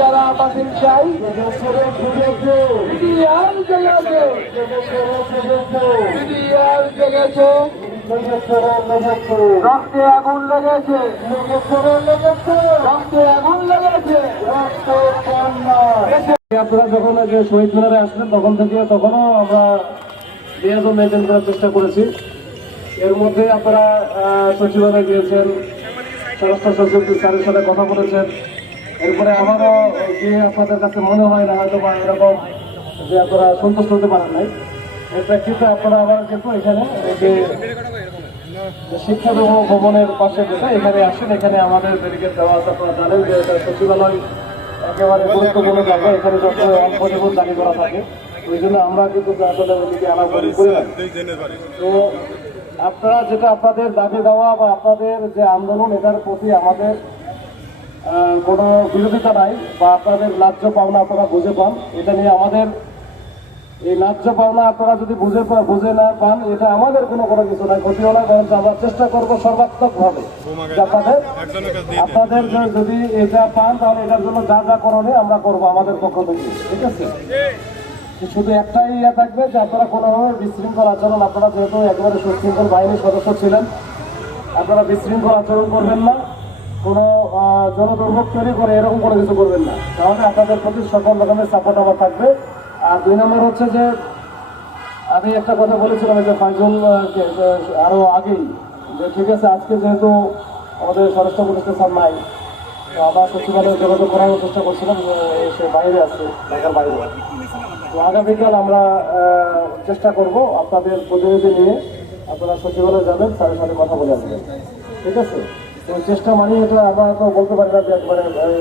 যারা বাতিল চাই বিডিআর জেগেছে, বিডিআর জেগেছে, রক্তে আগুন লেগেছে, রক্তে আগুন লেগেছে। আপনারা যখন যে শহীদ মিনারে আসলেন তখনও আমরা লিয়াজন মেনটেন করার চেষ্টা করেছি। এর মধ্যে আপনারা সচিবালয়ে গিয়েছেন, স্বরাষ্ট্র সচিব স্যারের সাথে কথা বলেছেন। এরপরে আমারও যে আপনাদের কাছে মনে হয় না হয়তো বা এরকম যে আপনারা সন্তুষ্ট হতে পারেন নাই, এর প্রেক্ষিতে আপনারা আবার কিন্তু এখানে যে শিক্ষা ভবনের পাশে যেটা এখানে আসেন, এখানে আমাদের ব্যারিকেড দেওয়া আছে। আপনারা জানেন যে সচিবালয় একেবারে গুরুত্বপূর্ণ জায়গা, এখানে যত অল্প জীবন জারি করা থাকে, ওই জন্য আমরা কিন্তু আসলে ওদিকে আনাগোনা করি না। তো আপনারা যেটা আপনাদের দাবি দেওয়া বা আপনাদের যে আন্দোলন, এটার প্রতি আমাদের কোনো বিরোধিতা নাই, বা আপনাদের ন্যায্য পাওনা আপনারা বুঝে পান। এটা নিয়ে আমাদের এই ন্যায্য পাওনা আপনারা যদি বুঝে না পান, এটা আমাদের কোনো কিছু নাই, ক্ষতিও না। কারণ আমরা চেষ্টা করবো সর্বাত্মক ভাবে আপনাদের যদি এটা পান, তাহলে এটার জন্য যা যা করণীয় আমরা করবো আমাদের পক্ষ থেকে, ঠিক আছে? শুধু একটাই থাকবে যে আপনারা কোনোভাবে বিশৃঙ্খল আচরণ, আপনারা যেহেতু একেবারে সুশৃঙ্খল বাহিনীর সদস্য ছিলেন, আপনারা বিশৃঙ্খল আচরণ করবেন না, কোনো জনদুর্ভোগ তৈরি করে এরকম কোনো কিছু করবেন না। তাহলে আপনাদের প্রতি সকল রকমের সাপোর্ট আমার থাকবে। আর 2 নম্বর হচ্ছে যে আমি একটা কথা বলেছিলাম যে ফাইজুল আরো আগেই, যে ঠিক আছে আজকে যেহেতু আমাদের স্বরাষ্ট্র উপদেষ্টা স্যার নাই, তো আমরা সচিবালয়ে যোগাযোগ করার চেষ্টা করছিলাম যে সে বাইরে আছে, ঢাকার বাইরে। তো আগামীকাল আমরা চেষ্টা করব আপনাদের প্রতিনিধি নিয়ে আপনারা সচিবালয়ে যাবেন, স্যারের সাথে কথা বলে আসবেন, ঠিক আছে? তো চেষ্টা মানি এটা আমরা তো বলতে পারি না যে একবারে